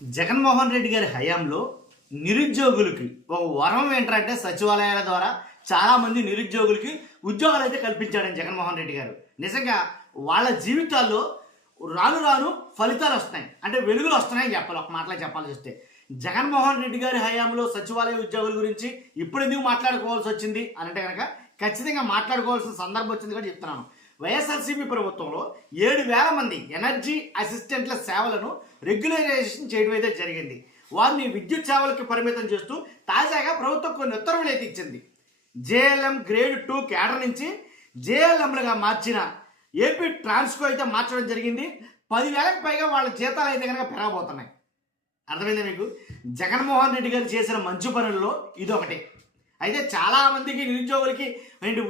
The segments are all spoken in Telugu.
జగన్మోహన్ రెడ్డి గారి హయాంలో నిరుద్యోగులకి ఒక వరం ఏంటంటే సచివాలయాల ద్వారా చాలామంది నిరుద్యోగులకి ఉద్యోగాలు అయితే కల్పించాడని జగన్మోహన్ రెడ్డి గారు. నిజంగా వాళ్ళ జీవితాల్లో రాను రాను ఫలితాలు వస్తున్నాయి, అంటే వెలుగులు వస్తున్నాయని చెప్పాలి. ఒక మాటలో చెప్పాల్సి వస్తే జగన్మోహన్ రెడ్డి గారి హయాంలో సచివాలయ ఉద్యోగుల గురించి ఇప్పుడు ఎందుకు మాట్లాడుకోవాల్సి వచ్చింది అని అంటే కనుక ఖచ్చితంగా మాట్లాడుకోవాల్సిన సందర్భం వచ్చింది కూడా చెప్తున్నాను. వైఎస్ఆర్సీపీ ప్రభుత్వంలో 7,000 మంది ఎనర్జీ అసిస్టెంట్ల సేవలను రెగ్యులరైజేషన్ చేయడం అయితే జరిగింది. వారిని విద్యుత్ సేవలకు పరిమితం చేస్తూ తాజాగా ప్రభుత్వం కొన్ని ఉత్తర్వులు అయితే ఇచ్చింది. జేఎల్ఎం గ్రేడ్ 2 క్యాడర్ నుంచి జేఎల్ఎంలుగా మార్చిన ఏపీ ట్రాన్స్కో అయితే మార్చడం జరిగింది. 10,000కి పైగా వాళ్ళ జీతాలు అయితే కనుక పెరగబోతున్నాయి. అర్థమైందా మీకు? జగన్మోహన్ రెడ్డి గారు చేసిన మంచి పనుల్లో ఇది ఒకటి. అయితే చాలామందికి నిరుద్యోగులకి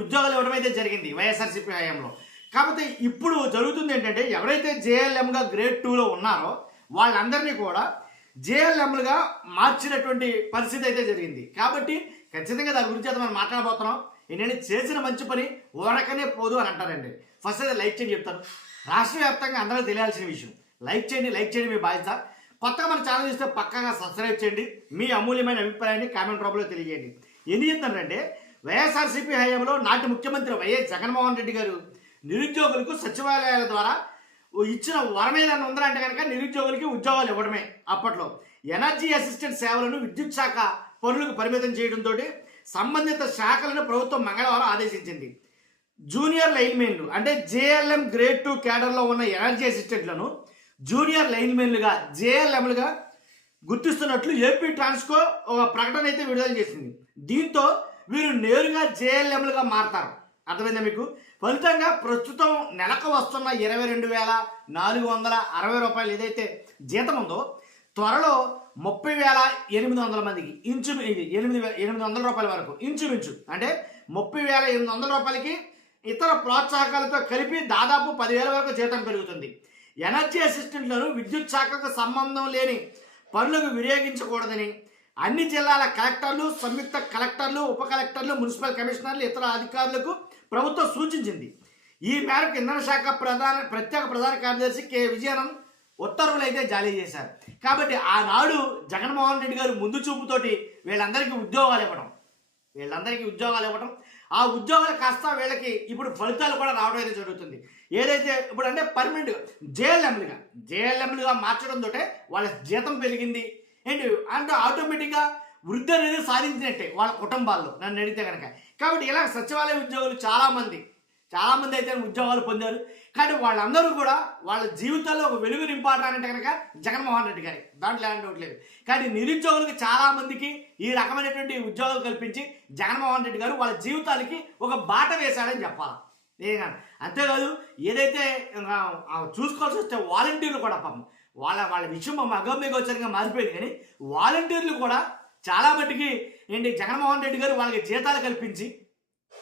ఉద్యోగాలు ఇవ్వడం అయితే జరిగింది వైఎస్ఆర్సీపీ హయాంలో. కాకపోతే ఇప్పుడు జరుగుతుంది ఏంటంటే ఎవరైతే జేఎల్ఎంగా గ్రేడ్ 2లో ఉన్నారో వాళ్ళందరినీ కూడా జేఎల్ఎంలుగా మార్చినటువంటి పరిస్థితి అయితే జరిగింది. కాబట్టి ఖచ్చితంగా దాని గురించి అయితే మనం మాట్లాడబోతున్నాం. ఏంటంటే చేసిన మంచి పని ఊరకనే పోదు అని అంటారండి. ఫస్ట్ అయితే లైక్ చేయండి చెప్తాను. రాష్ట్ర వ్యాప్తంగా అందరూ తెలియాల్సిన విషయం. లైక్ చేయండి మీ బాధ్యత. కొత్తగా మన ఛానల్ చూస్తే పక్కాగా సబ్స్క్రైబ్ చేయండి. మీ అమూల్యమైన అభిప్రాయాన్ని కామెంట్ రూపంలో తెలియజేయండి. ఎందుకు చెప్తానంటే వైఎస్ఆర్సీపీ హయాంలో నాటి ముఖ్యమంత్రి వైఎస్ జగన్మోహన్ రెడ్డి గారు నిరుద్యోగులకు సచివాలయాల ద్వారా ఇచ్చిన వరం ఏదైనా ఉందంటే కనుక నిరుద్యోగులకి ఉద్యోగాలు ఇవ్వడమే. అప్పట్లో ఎనర్జీ అసిస్టెంట్ సేవలను విద్యుత్ శాఖ పనులకు పరిమితం చేయడంతో సంబంధిత శాఖలను ప్రభుత్వం మంగళవారం ఆదేశించింది. జూనియర్ లైన్మెన్లు అంటే జేఎల్ఎం గ్రేడ్ 2 క్యాడర్లో ఉన్న ఎనర్జీ అసిస్టెంట్లను జూనియర్ లైన్మెన్లుగా జేఎల్ఎంలుగా గుర్తిస్తున్నట్లు ఏపీ ట్రాన్స్కో ఒక ప్రకటన అయితే విడుదల చేసింది. దీంతో వీరు నేరుగా జేఎల్ఎంలుగా మారతారు. అర్థమైందా మీకు? ఫలితంగా ప్రస్తుతం నెలకు వస్తున్న 22,460 రూపాయలు ఏదైతే జీతం ఉందో త్వరలో 30,800 మందికి ఇంచు 800 రూపాయల వరకు ఇంచుమించు అంటే 30,800 రూపాయలకి ఇతర ప్రోత్సాహకాలతో కలిపి దాదాపు 10,000 వరకు జీతం పెరుగుతుంది. ఎనర్జీ అసిస్టెంట్లను విద్యుత్ శాఖకు సంబంధం లేని పనులకు వినియోగించకూడదని అన్ని జిల్లాల కలెక్టర్లు, సంయుక్త కలెక్టర్లు, ఉప కలెక్టర్లు, మున్సిపల్ కమిషనర్లు, ఇతర అధికారులకు ప్రభుత్వం సూచించింది. ఈ మేరకు ఇంధన శాఖ ప్రత్యేక ప్రధాన కార్యదర్శి కె విజయనన్ ఉత్తర్వులు అయితే జారీ చేశారు. కాబట్టి ఆనాడు జగన్మోహన్ రెడ్డి గారు ముందు చూపుతోటి వీళ్ళందరికీ ఉద్యోగాలు ఇవ్వడం ఆ ఉద్యోగాలు కాస్త వీళ్ళకి ఇప్పుడు ఫలితాలు కూడా రావడం అయితే జరుగుతుంది. ఏదైతే ఇప్పుడు అంటే పర్మనెంట్ జేఎల్ఎంలుగా మార్చడంతో వాళ్ళ జీతం పెరిగింది ఏంటి అంటే ఆటోమేటిక్గా వృద్ధి అనేది సాధించినట్టే వాళ్ళ కుటుంబాల్లో నన్ను అడిగితే కనుక. కాబట్టి ఇలా సచివాలయ ఉద్యోగులు చాలామంది అయితే ఉద్యోగాలు పొందారు. కానీ వాళ్ళందరూ కూడా వాళ్ళ జీవితాల్లో ఒక వెలుగు నింపాలంటే కనుక జగన్మోహన్ రెడ్డి గారి దాంట్లో ఎలాంటి ఒకటి లేదు. కానీ నిరుద్యోగులకి చాలామందికి ఈ రకమైనటువంటి ఉద్యోగాలు కల్పించి జగన్మోహన్ రెడ్డి గారు వాళ్ళ జీవితాలకి ఒక బాట వేశాడని చెప్పాలి. అంతేకాదు ఏదైతే చూసుకోవాల్సి వస్తే వాలంటీర్లు కూడా పాపం వాళ్ళ విషయం అగమ్యగోచరంగా మారిపోయింది. కానీ వాలంటీర్లు కూడా చాలా మట్టుకి జగన్మోహన్ రెడ్డి గారు వాళ్ళకి జీతాలు కల్పించి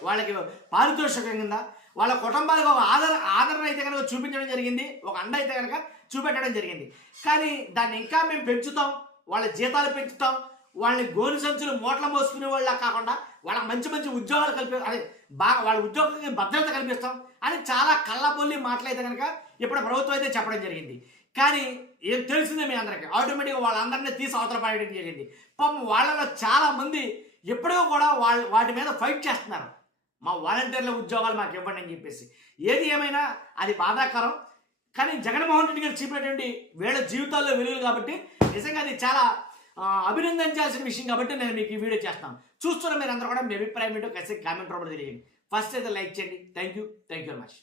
వాళ్ళకి పారితోషికం కింద వాళ్ళ కుటుంబాలకు ఒక ఆదరణ అయితే కనుక చూపించడం జరిగింది, ఒక అండ అయితే కనుక చూపెట్టడం జరిగింది. కానీ దాన్ని ఇంకా మేము పెంచుతాం, వాళ్ళ జీతాలు పెంచుతాం, వాళ్ళని గోను సంచులు మూటలు మోసుకునే వాళ్ళ కాకుండా వాళ్ళకి మంచి ఉద్యోగాలు బాగా వాళ్ళ ఉద్యోగానికి భద్రత కల్పిస్తాం అని చాలా కళ్ళబొల్లి మాటలైతే కనుక ఇప్పుడు ప్రభుత్వం అయితే చెప్పడం జరిగింది. కానీ ఏం తెలిసిందే మీ అందరికీ, ఆటోమేటిక్గా వాళ్ళందరినీ తీసి అవతల పడేయడం జరిగింది. పాపం వాళ్ళలో చాలామంది ఎప్పుడో కూడా వాటి మీద ఫైట్ చేస్తున్నారు. మా వాలంటీర్ల ఉద్యోగాలు మాకు ఇవ్వండి అని చెప్పేసి. ఏది ఏమైనా అది బాధాకరం. కానీ జగన్మోహన్ రెడ్డి గారు చూపినటువంటి వీళ్ళ జీవితాల్లో వెలుగులు కాబట్టి నిజంగా అది చాలా అభినందించాల్సిన విషయం. కాబట్టి నేను మీకు ఈ వీడియో చేస్తాను. చూస్తున్న మీరు అందరూ కూడా మీ అభిప్రాయం ఏంటో ఖచ్చితంగా కామెంట్ రూపంలో తెలియండి. ఫస్ట్ అయితే లైక్ చేయండి. Thank you very much.